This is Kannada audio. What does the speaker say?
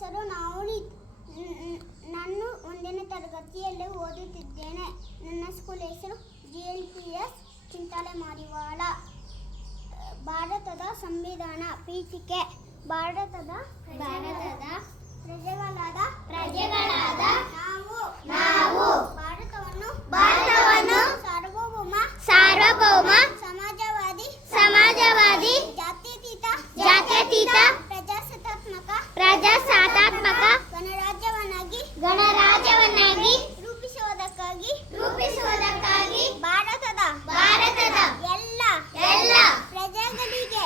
ಹೆಸರು ನವನಿ. ನಾನು 1ನೇ ತರಗತಿಯಲ್ಲಿ ಓದುತ್ತಿದ್ದೇನೆ. ನನ್ನ ಸ್ಕೂಲ್ ಹೆಸರು GLPS ಚಿಂತಾಲೆ ಮಾರಿವಾಳ. ಭಾರತದ ಸಂವಿಧಾನ ಪೀಠಿಕೆ. ಭಾರತದ ಪ್ರಜೆಗಳಾದ ನಾವು ಭಾರತವನ್ನು ಸಾರ್ವಭೌಮ ಸಮಾಜವಾದಿ ಜಾತ್ಯತೀತ ಪ್ರಜಾಸತ್ತಾತ್ಮಕ ಗಣರಾಜ್ಯವನ್ನಾಗಿ ರೂಪಿಸುವುದಕ್ಕಾಗಿ ಭಾರತದ ಎಲ್ಲ ಪ್ರಜೆಗಳಿಗೆ